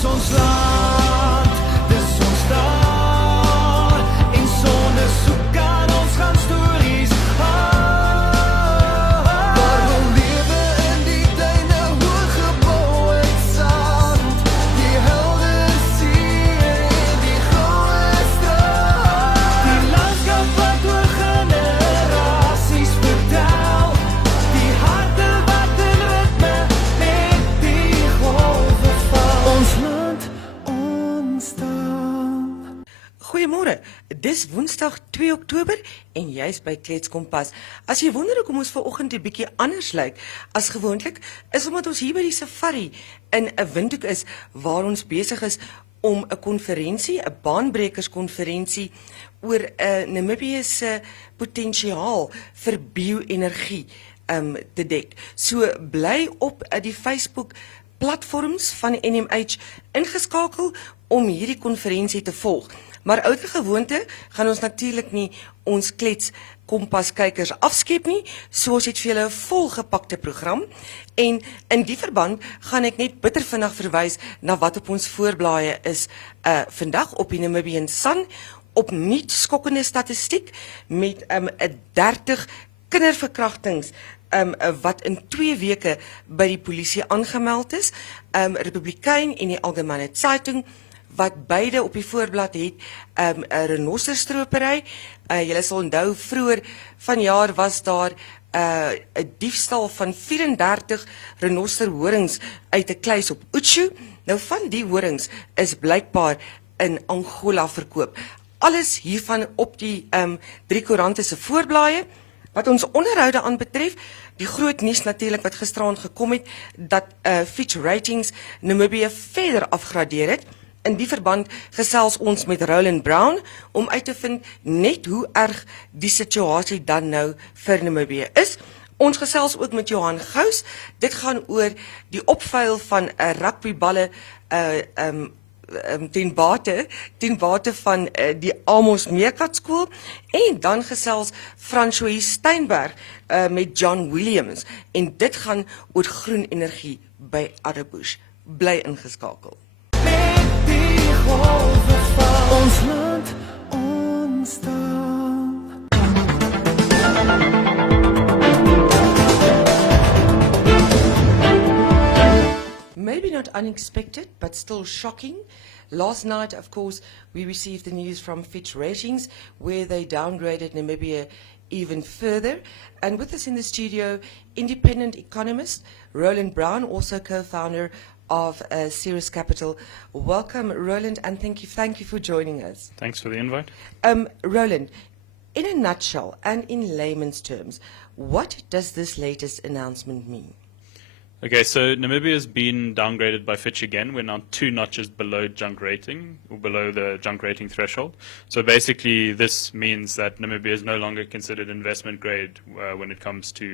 Dis ons land, dis ons taal, en sonder soek kan ons gaan stories haal. Waar wil lewe in die tuine, hoog gebou uit sand, die helder see en die goue strand. Die landskap wat oor generasies vertel, die harte wat in ritme met die golwe val. Ons land, ons taal. Goeiemôre, dis Woensdag 2 Oktober en jy's by Kletskompas. As jy wonder hoekom ons vanoggend 'n bietjie anders lyk as gewoonlik, is omdat ons hier by die safari in 'n windhoek is waar ons besig is om 'n konferensie, 'n baanbrekerskonferensie oor Namibië se potensiaal vir bio-energie te dek. So bly op die Facebook platforms van NMH ingeskakel om hierdie konferensie te volg. Maar ouer gewoonte gaan ons natuurlik nie ons Kletskompas kykers afskep nie, so ons het vir julle 'n volgepakte program. En in die verband gaan ek net bitter vinnig verwys na wat op ons voorblaaie is vandag op die Namibian Sun, opnuut skokkende statistiek met 30 kinderverkrachtings wat in 2 weke by die polisie aangemeld is. Republikein en die Algemene Zeitung, wat beide op die voorblad het, 'n renosterstropery. Julle sal onthou, vroeër vanjaar was daar 'n diefstal van 34 renosterhorings uit 'n kluis op Utshu. Nou van die horings is blykbaar in Angola verkoop. Alles hiervan op die 3 koerante se voorblaaie. Wat ons onderhoude aanbetref, die groot nuus natuurlik wat gisteraan gekom het, dat Fitch ratings Namibië verder afgradeer het. In die verband gesels ons met Rowland Brown om uit te vind net hoe erg die situasie dan nou vir Namibië is. Ons gesels ook met Johan Gous. Dit gaan oor die opvuil van rugbyballe ten bate van die Amos Meerkat-skool. En dan gesels François Steinberg met John Williams. En dit gaan oor groen energie by Arebbusch. Bly ingeskakel. Ons land, ons taal. Maybe not unexpected, but still shocking. Last night, of course, we received the news from Fitch ratings, where they downgraded Namibia even further. And with us in the studio, independent economist Rowland Brown, also co-founder of Ceres Capital. Welcome, Rowland, and thank you for joining us. Thanks for the invite. Rowland, in a nutshell and in layman's terms, what does this latest announcement mean? Okay, so Namibia has been downgraded by Fitch again. We're now 2 notches below junk rating, or below the junk rating threshold. So basically, this means that Namibia is no longer considered investment grade when it comes to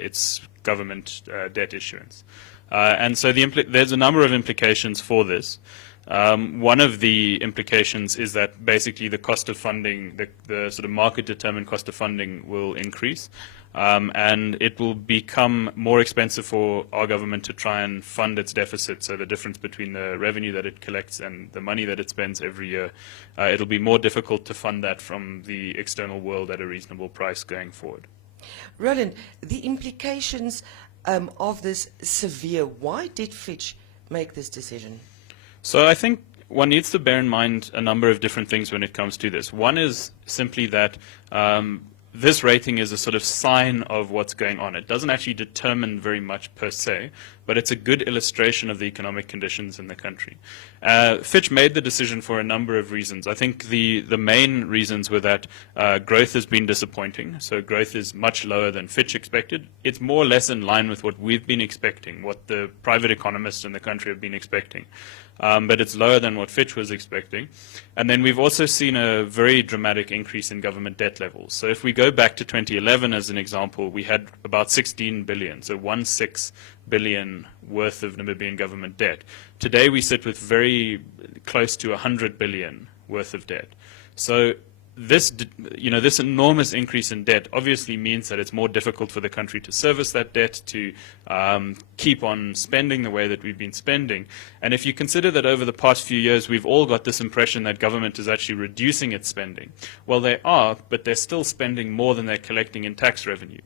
its government debt issuance. And so there's a number of implications for this. One of the implications is that basically the cost of funding, the sort of market-determined cost of funding will increase. And it will become more expensive for our government to try and fund its deficit, so the difference between the revenue that it collects and the money that it spends every year. It'll be more difficult to fund that from the external world at a reasonable price going forward. Rowland, the implications of this severe. Why did Fitch make this decision? So I think one needs to bear in mind a number of different things when it comes to this. One is simply that this rating is a sort of sign of what's going on. It doesn't actually determine very much per se, but it's a good illustration of the economic conditions in the country. Fitch made the decision for a number of reasons. I think the main reasons were that growth has been disappointing, so growth is much lower than Fitch expected. It's more or less in line with what we've been expecting, what the private economists in the country have been expecting. But it's lower than what Fitch was expecting. And then we've also seen a very dramatic increase in government debt levels. So if we go back to 2011 as an example, we had about 16 billion, so 1/6 billion worth of Namibian government debt. Today we sit with very close to 100 billion worth of debt. So this enormous increase in debt obviously means that it's more difficult for the country to service that debt, to keep on spending the way that we've been spending. And if you consider that over the past few years we've all got this impression that government is actually reducing its spending, well, they are, but they're still spending more than they're collecting in tax revenue.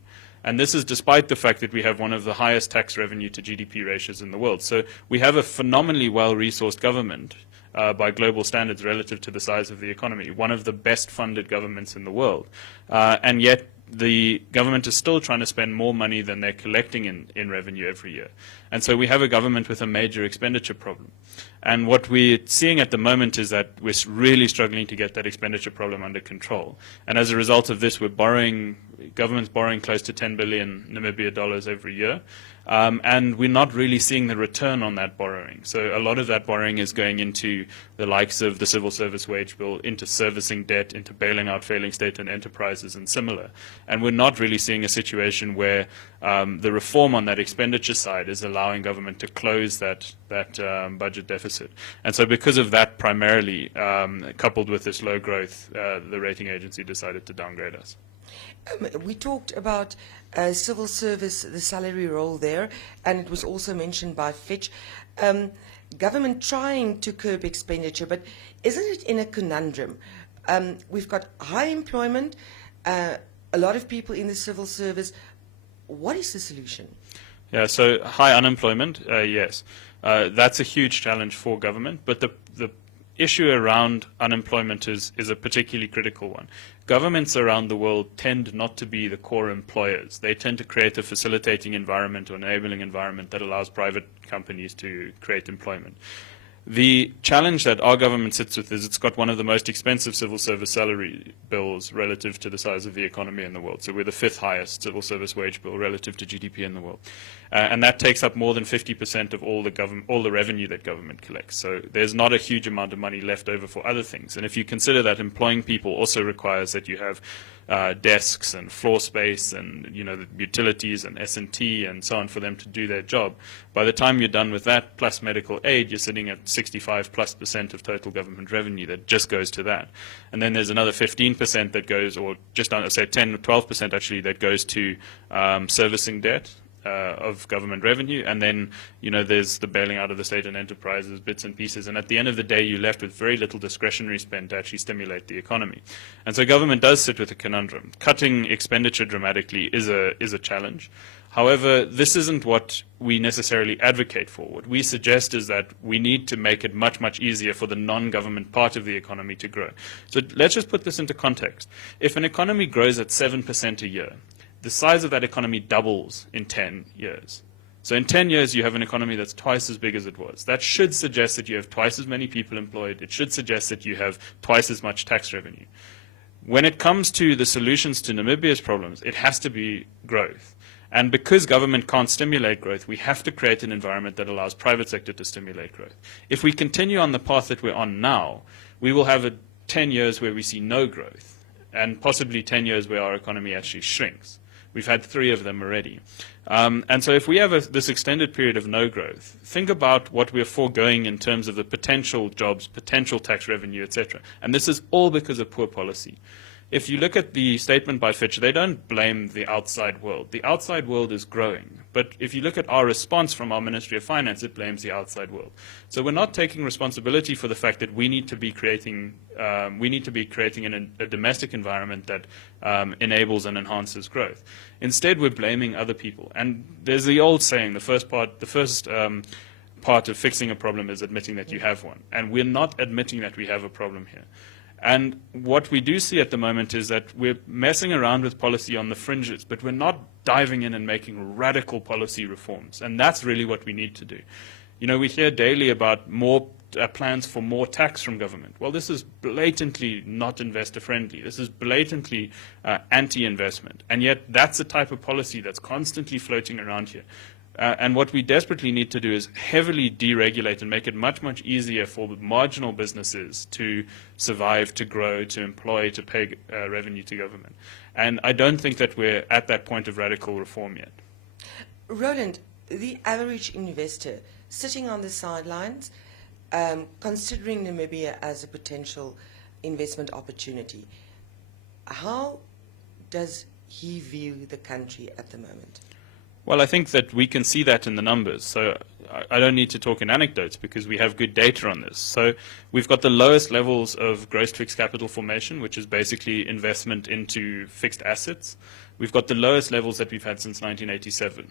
And this is despite the fact that we have one of the highest tax revenue to GDP ratios in the world. So we have a phenomenally well-resourced government by global standards relative to the size of the economy, one of the best funded governments in the world. And yet the government is still trying to spend more money than they're collecting in revenue every year. And so we have a government with a major expenditure problem. And what we're seeing at the moment is that we're really struggling to get that expenditure problem under control. And as a result of this, government's borrowing close to 10 billion Namibia dollars every year. And we're not really seeing the return on that borrowing. So a lot of that borrowing is going into the likes of the civil service wage bill, into servicing debt, into bailing out failing state-owned enterprises and similar. And we're not really seeing a situation where the reform on that expenditure side is allowing government to close that budget deficit. And so because of that primarily, coupled with this low growth, the rating agency decided to downgrade us. We talked about civil service, the salary roll there, and it was also mentioned by Fitch. Government trying to curb expenditure, but isn't it in a conundrum? We've got high employment, a lot of people in the civil service. What is the solution? Yeah, so high unemployment, yes. That's a huge challenge for government, but the issue around unemployment is a particularly critical one. Governments around the world tend not to be the core employers. They tend to create a facilitating environment or enabling environment that allows private companies to create employment. The challenge that our government sits with is it's got one of the most expensive civil service salary bills relative to the size of the economy in the world. So we're the 5th highest civil service wage bill relative to GDP in the world. And that takes up more than 50% of all the revenue that government collects. So there's not a huge amount of money left over for other things. And if you consider that employing people also requires that you have desks and floor space and the utilities and S&T and so on for them to do their job. By the time you're done with that, plus medical aid, you're sitting at 65+% of total government revenue that just goes to that. And then there's another 15% that goes, or just under, say 10 or 12% actually, that goes to servicing debt of government revenue, and then there's the bailing out of the state and enterprises, bits and pieces, and at the end of the day you're left with very little discretionary spend to actually stimulate the economy. And so government does sit with a conundrum. Cutting expenditure dramatically is a challenge. However, this isn't what we necessarily advocate for. What we suggest is that we need to make it much, much easier for the non-government part of the economy to grow. So let's just put this into context. If an economy grows at 7% a year, the size of that economy doubles in 10 years. So in 10 years, you have an economy that's twice as big as it was. That should suggest that you have twice as many people employed. It should suggest that you have twice as much tax revenue. When it comes to the solutions to Namibia's problems, it has to be growth. And because government can't stimulate growth, we have to create an environment that allows private sector to stimulate growth. If we continue on the path that we're on now, we will have 10 years where we see no growth, and possibly 10 years where our economy actually shrinks. We've had 3 of them already. And so if we have this extended period of no growth, think about what we're foregoing in terms of the potential jobs, potential tax revenue, etc. And this is all because of poor policy. If you look at the statement by Fitch, they don't blame the outside world. The outside world is growing. But if you look at our response from our Ministry of Finance, it blames the outside world. So we're not taking responsibility for the fact that we need to be creating a domestic environment that enables and enhances growth. Instead, we're blaming other people. And there's the old saying, the first part of fixing a problem is admitting that you have one. And we're not admitting that we have a problem here. And what we do see at the moment is that we're messing around with policy on the fringes, but we're not diving in and making radical policy reforms. And that's really what we need to do. We hear daily about more plans for more tax from government. Well, this is blatantly not investor-friendly. This is blatantly anti-investment. And yet that's the type of policy that's constantly floating around here. And what we desperately need to do is heavily deregulate and make it much, much easier for marginal businesses to survive, to grow, to employ, to pay revenue to government. And I don't think that we're at that point of radical reform yet. Rowland, the average investor sitting on the sidelines, considering Namibia as a potential investment opportunity, How does he view the country at the moment? Well, I think that we can see that in the numbers. So I don't need to talk in anecdotes because we have good data on this. So we've got the lowest levels of gross fixed capital formation, which is basically investment into fixed assets. We've got the lowest levels that we've had since 1987.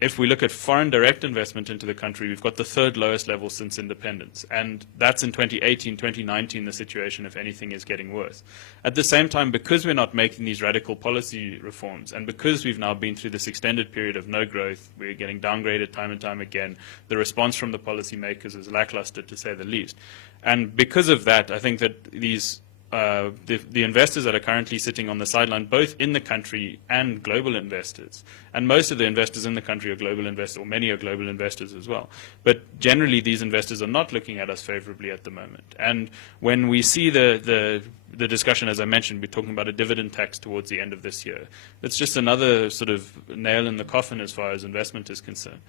If we look at foreign direct investment into the country, we've got the third lowest level since independence. And that's in 2018, 2019, the situation, if anything, is getting worse. At the same time, because we're not making these radical policy reforms, and because we've now been through this extended period of no growth, we're getting downgraded time and time again, the response from the policymakers is lackluster, to say the least. And because of that, I think that these the investors that are currently sitting on the sideline, both in the country and global investors, and most of the investors in the country are global investors, or many are global investors as well. But generally, these investors are not looking at us favorably at the moment. And when we see the discussion, as I mentioned, we're talking about a dividend tax towards the end of this year. It's just another sort of nail in the coffin as far as investment is concerned.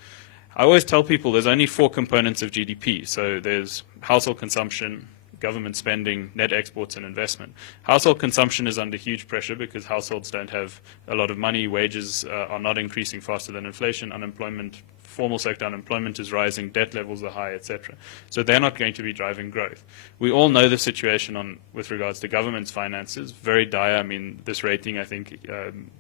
I always tell people there's only 4 components of GDP. So there's household consumption, government spending, net exports, and investment. Household consumption is under huge pressure because households don't have a lot of money, wages are not increasing faster than inflation, unemployment, formal sector unemployment is rising, debt levels are high, etc. So they're not going to be driving growth. We all know the situation with regards to government's finances, very dire. I mean, this rating, I think,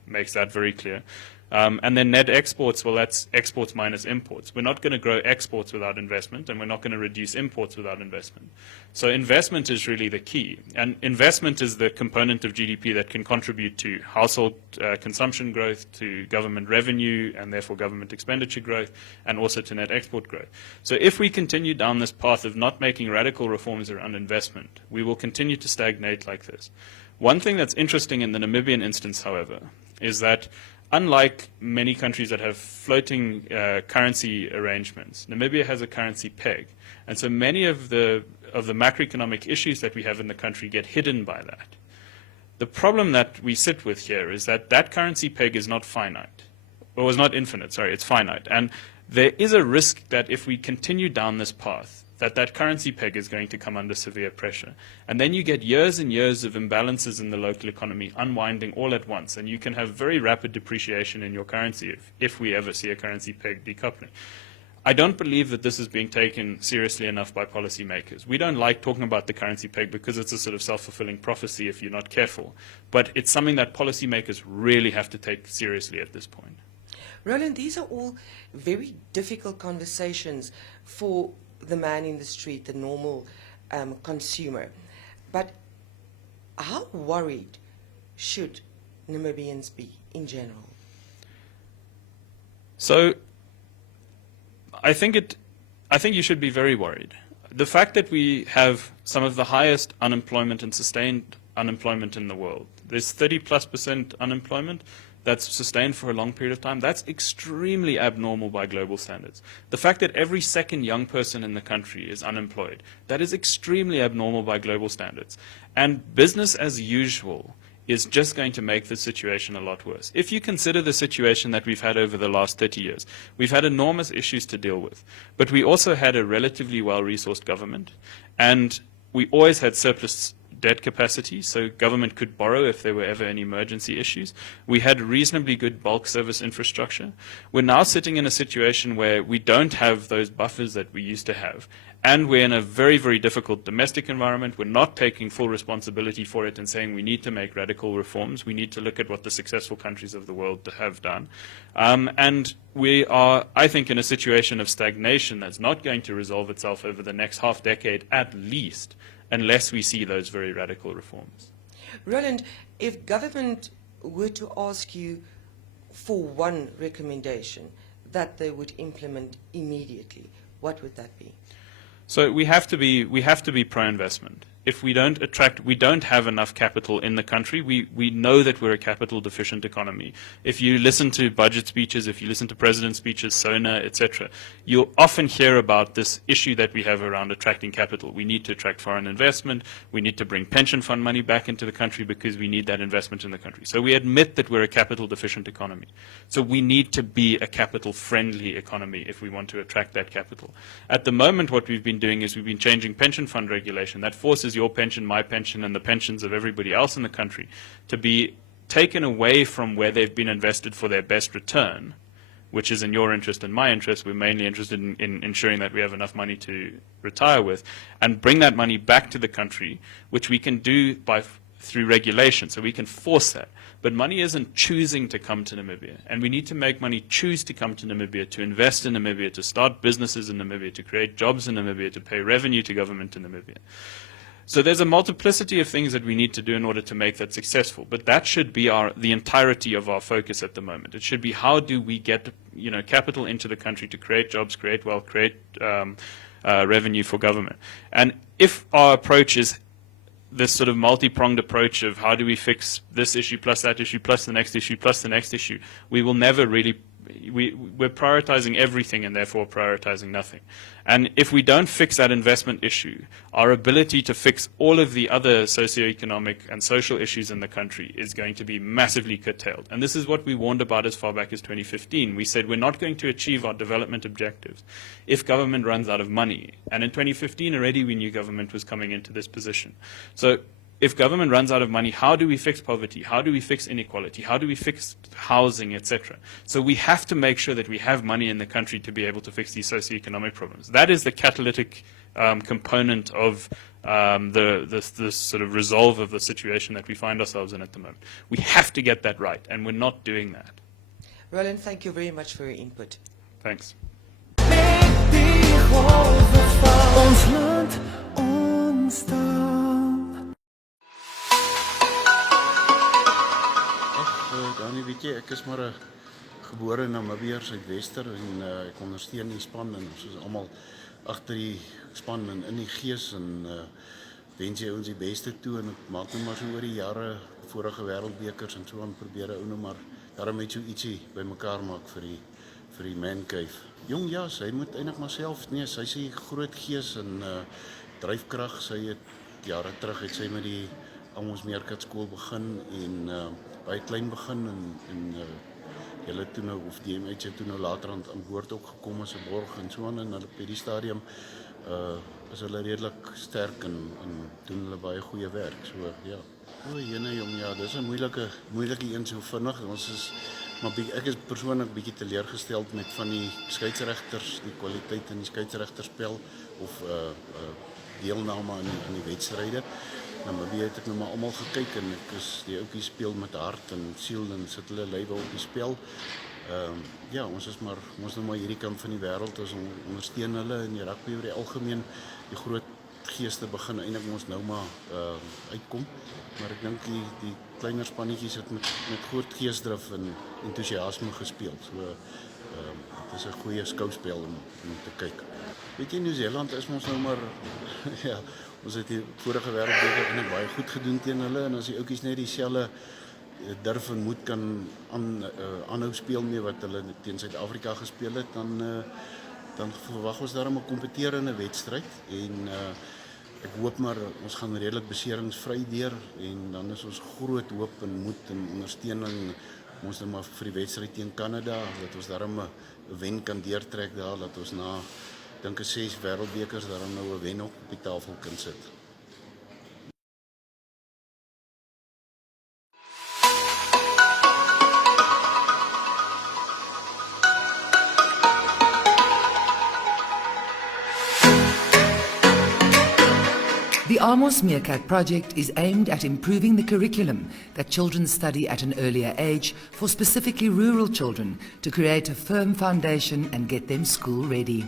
makes that very clear. And then net exports, well, that's exports minus imports. We're not going to grow exports without investment, and we're not going to reduce imports without investment. So investment is really the key. And investment is the component of GDP that can contribute to household consumption growth, to government revenue, and therefore government expenditure growth, and also to net export growth. So if we continue down this path of not making radical reforms around investment, we will continue to stagnate like this. One thing that's interesting in the Namibian instance, however, is that unlike many countries that have floating currency arrangements, Namibia has a currency peg. And so many of the macroeconomic issues that we have in the country get hidden by that. The problem that we sit with here is that that currency peg is not finite, or is not infinite, sorry, it's finite. And there is a risk that if we continue down this path, that currency peg is going to come under severe pressure. And then you get years and years of imbalances in the local economy unwinding all at once, and you can have very rapid depreciation in your currency if we ever see a currency peg decoupling. I don't believe that this is being taken seriously enough by policymakers. We don't like talking about the currency peg because it's a sort of self-fulfilling prophecy if you're not careful. But it's something that policymakers really have to take seriously at this point. Rowland, these are all very difficult conversations for the man in the street, the normal consumer. But how worried should Namibians be in general? So I think you should be very worried. The fact that we have some of the highest unemployment and sustained unemployment in the world, there's 30+% unemployment, that's sustained for a long period of time, that's extremely abnormal by global standards. The fact that every second young person in the country is unemployed, that is extremely abnormal by global standards. And business as usual is just going to make the situation a lot worse. If you consider the situation that we've had over the last 30 years, we've had enormous issues to deal with. But we also had a relatively well-resourced government, and we always had surplus debt capacity, so government could borrow if there were ever any emergency issues. We had reasonably good bulk service infrastructure. We're now sitting in a situation where we don't have those buffers that we used to have, and we're in a very, very difficult domestic environment. We're not taking full responsibility for it and saying we need to make radical reforms. We need to look at what the successful countries of the world have done. And we are, I think, in a situation of stagnation that's not going to resolve itself over the next half decade at least, unless we see those very radical reforms. Rowland, if government were to ask you for one recommendation that they would implement immediately, what would that be? So we have to be pro-investment. If we don't have enough capital in the country. We know that we're a capital deficient economy. If you listen to budget speeches, if you listen to president speeches, SONA, etc., you'll often hear about this issue that we have around attracting capital. We need to attract foreign investment. We need to bring pension fund money back into the country because we need that investment in the country. So we admit that we're a capital deficient economy. So we need to be a capital friendly economy if we want to attract that capital. At the moment, what we've been doing is we've been changing pension fund regulation that forces is your pension, my pension, and the pensions of everybody else in the country, to be taken away from where they've been invested for their best return, which is in your interest and my interest. We're mainly interested in ensuring that we have enough money to retire with, and bring that money back to the country, which we can do through regulation, so we can force that. But money isn't choosing to come to Namibia, and we need to make money choose to come to Namibia, to invest in Namibia, to start businesses in Namibia, to create jobs in Namibia, to pay revenue to government in Namibia. So there's a multiplicity of things that we need to do in order to make that successful. But that should be the entirety of our focus at the moment. It should be, how do we get capital into the country to create jobs, create wealth, create revenue for government. And if our approach is this sort of multi-pronged approach of how do we fix this issue plus that issue plus the next issue plus the next issue, we will never really, we're prioritizing everything and therefore prioritizing nothing. And if we don't fix that investment issue, our ability to fix all of the other socioeconomic and social issues in the country is going to be massively curtailed. And this is what we warned about as far back as 2015. We said we're not going to achieve our development objectives if government runs out of money. And in 2015 already we knew government was coming into this position. So if government runs out of money, how do we fix poverty? How do we fix inequality? How do we fix housing, etc.? So we have to make sure that we have money in the country to be able to fix these socioeconomic problems. That is the catalytic component of the sort of resolve of the situation that we find ourselves in at the moment. We have to get that right, and we're not doing that. Rowland, thank you very much for your input. Thanks. Die golwe van ons land ontstaan. Danie, weet jy, ek is maar 'n gebore Namibiër, Suidwester, en ek ondersteun die span en ons is almal agter die span en in die gees en wens jy ons die beste toe en ek maak nou maar so oor die jare vorige wêreldbekers en so aan probeer ou nou maar daarom net so ietsie bymekaar maak vir die man cave. Jong, ja, sy moet eintlik maar self, nee, sy is 'n groot gees en dryfkrag. Sy het jare terug het sy met die Amos Meerkat begin en baie klein begin en hulle toe nou, of die MH het toe nou later aan boord ook gekom as 'n borg en so aan, en hulle by die stadium is hulle redelik sterk en doen hulle baie goeie werk, so ja. O, jene jong, ja, dis 'n moeilike een so vinnig. Ons is, maar ek is persoonlik bietjie teleurgesteld met van die skeieregters, die kwaliteit in die skeieregterspel of deelname aan die wedstryde. Namibië het ek nou maar almal gekyk en die ouetjies speel met hart en siel en sit hulle lywe op die spel. Ja, ons is nou maar hierdie kant van die wêreld, ons ondersteun hulle in die rugby oor die algemeen. Die groot geeste begin eintlik ons nou maar uitkom, maar ek dink die kleiner spannetjies het met groot geesdrif en entoesiasme gespeel. So dit is 'n goeie skouspel om te kyk. Weet jy, Nieu-Seeland is ons nou maar ja, ons het die vorige wêreldbeker eintlik baie goed gedoen teen hulle, en as die ouetjies net dieselfde durf en moed kan aanhou speel mee wat hulle teen Suid-Afrika gespeel het, dan verwag ons daarom 'n kompeterende wedstryd en ek hoop maar ons gaan redelik beseringsvry deur en dan is ons groot hoop en moed en ondersteuning ons dan maar vir die wedstryd teen Kanada, dat ons daarom 'n wen kan deurtrek daar, dat ons na dink 6 wêreldbekers daarom nou 'n wen op die tafel kan sit. The Amos Meerkat-project is aimed at improving the curriculum that children study at an earlier age for specifically rural children to create a firm foundation and get them school ready.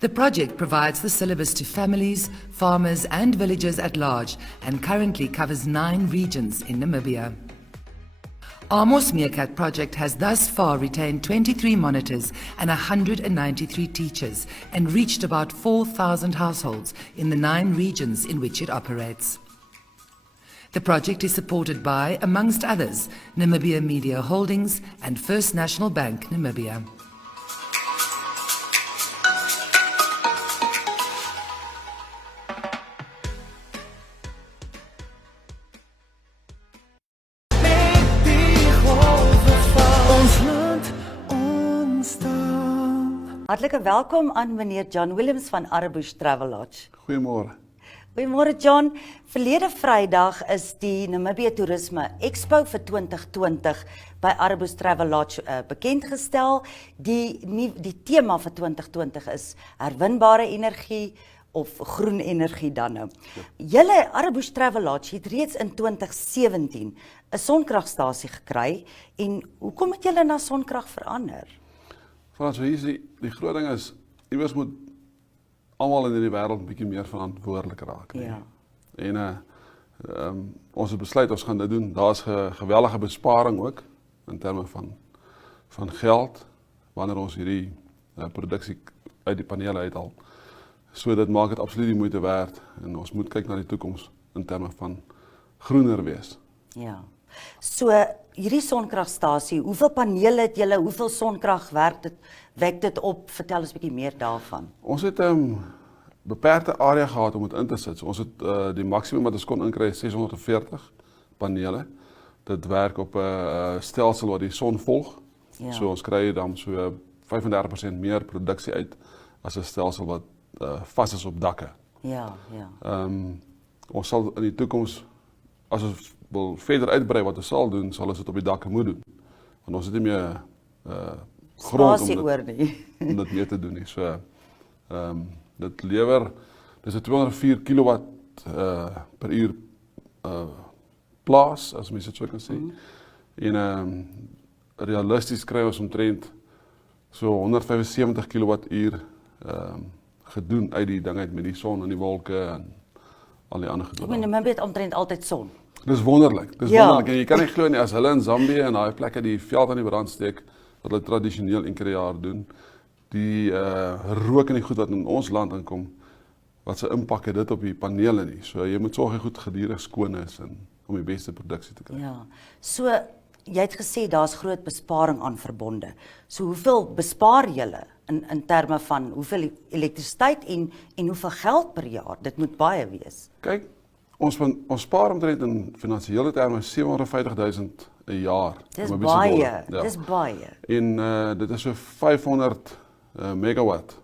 The project provides the syllabus to families, farmers and villagers at large and currently covers 9 regions in Namibia. Amos Meerkat-project has thus far retained 23 monitors and 193 teachers and reached about 4,000 households in the 9 regions in which it operates. The project is supported by, amongst others, Namibia Media Holdings and First National Bank Namibia. Hartlike welkom aan meneer John Williams van Arebbusch Travel Lodge. Goeiemôre. Goeiemôre John. Verlede Vrydag is die Namibië Toerisme Expo vir 2020 by Arebbusch Travel Lodge bekendgestel. Die tema vir 2020 is herwinbare energie of groen energie dan nou. Julle Arebbusch Travel Lodge het reeds in 2017 'n sonkragstasie gekry en hoekom het julle na sonkrag verander? Frans, hier is die groot ding is, iewers moet almal in hierdie wêreld 'n bietjie meer verantwoordelik raak. Ja. En ons het besluit ons gaan dit doen. Daar's 'n geweldige besparing ook in terme van geld wanneer ons hierdie produksie uit die panele uithaal. So dit maak dit absoluut die moeite werd en ons moet kyk na die toekoms in terme van groener wees. Ja. So hierdie sonkragstasie, hoeveel panele het julle, hoeveel sonkrag wek dit op? Vertel ons 'n bietjie meer daarvan. Ons het 'n beperkte area gehad om dit in te sit. So ons het die maksimum wat ons kon inkry is 640 panele. Dit werk op 'n stelsel wat die son volg. Ja. So ons kry dan so 35% meer produksie uit as 'n stelsel wat vas is op dakke. Ja. Ons sal in die toekoms, as ons wil verder uitbrei wat ons sal doen, sal ons dit op die dakke moet doen. Want ons het nie meer grond Spasie oor nie. om dit mee te doen nie. So dit lewer, dis 'n 204 kW per uur plaas, as mens dit so kan sê. En realisties kry ons omtrent so 175 kWh gedoen uit die ding uit met die son en die wolke en al die ander Ek goed. meen, Namibië het omtrent altyd son. Dis wonderlik. Dis Ja. wonderlik. En jy kan nie glo nie as hulle in Zambië en daai plekke die veld aan die brand steek wat hulle tradisioneel een keer per jaar doen. Die rook en die goed wat in ons land aankom, wat se impak het dit op die panele nie. So jy moet sorg jy goed gedurig skoon is en om die beste produksie te kry. Ja. So jy het gesê daar's groot besparing aan verbonde. So hoeveel bespaar julle in terme van hoeveel elektrisiteit en hoeveel geld per jaar? Dit moet baie wees. Kyk, ons spaar omtrent in finansiële terme 750.000 'n jaar. Dis om 'n bietjie baie, te worden. dis baie. En dit is so 500 megawatt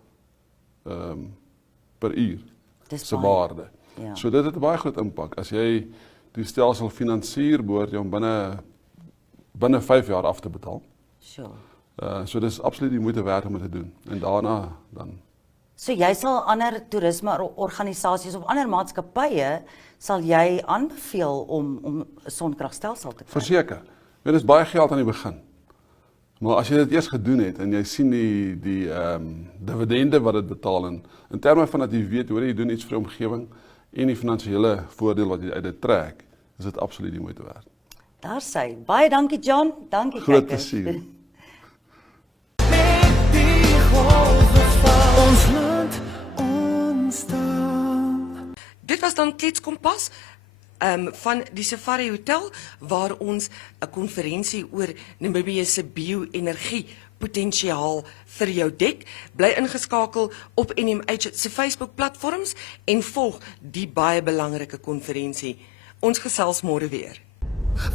per uur Dis se baie. waarde. Ja. So dit het 'n baie groot impak. As jy die stelsel finansier, behoort jy om binne 5 jaar af te betaal. Sure. So dis absoluut die moeite werd om dit te doen. En daarna dan So jy sal ander toerismeorganisasies of ander maatskappye sal jy aanbeveel om 'n sonkragstelsel te kry? verseker. Dit is baie geld aan die begin. Maar as jy dit eers gedoen het en jy sien die dividende wat dit betaal in terme van dat jy weet hoor jy doen iets vir die omgewing en die finansiële voordeel wat jy uit dit trek, is dit absoluut die moeite werd. Daar sê. Baie dankie John. Dankie Groot kykers. plesier. Met die golwe van ons land ontstaan. Dit was dan Kletskompas van die Safari Hotel waar ons 'n konferensie oor Namibië se bio-energie potensiaal vir jou dek. Bly ingeskakel op NMH se Facebook platforms en volg die baie belangrike konferensie. Ons gesels môre weer.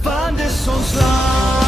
Want dis ons land.